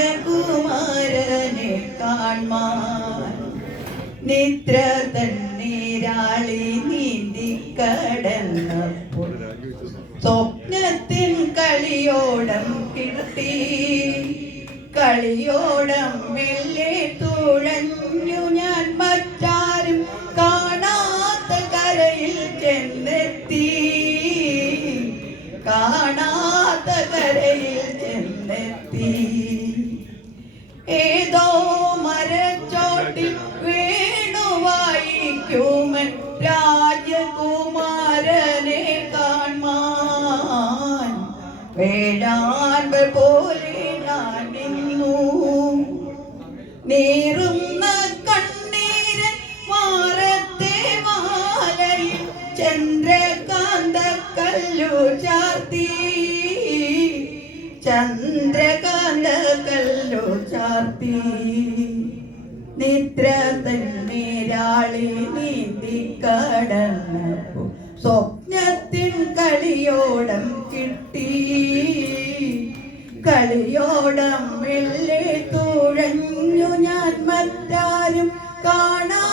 രാജകുമാരനെ കാൺമാൻ നിദ്ര തന്നീരാളി നീന്തി കടന്നപ്പോൾ സ്വപ്നത്തിൻ കളിയോടം കിടത്തി കളിയോടം മെല്ലെ തുഴഞ്ഞു ഞാൻ മറ്റാരും കാണാത്ത കരയിൽ ചെന്നെത്തി കാണാത്ത കരയിൽ ചെന്നെത്തി ഏതോ മരച്ചോട്ടിൽ വേണുവായിക്കുമൻ രാജകുമാരനെ കാൺമാൻ വേഴാൻകൾ പോലെ ഞാൻ നിന്നു നീറുന്ന കണ്ണീരൻ മാറത്തെ മാലയിൽ ചന്ദ്രകാന്ത കല്ലു ചാർത്തി ചന്ദ്രകാന്ത കല്ലു ചാർത്തി നിദ്ര തന്നീരാളി നീന്തി കടന്നപ്പോ സ്വപ്നത്തിൻ കളിയോടം കിട്ടി കളിയോടം മെല്ലെ തുഴഞ്ഞു ഞാൻ മറ്റാരും കാണാ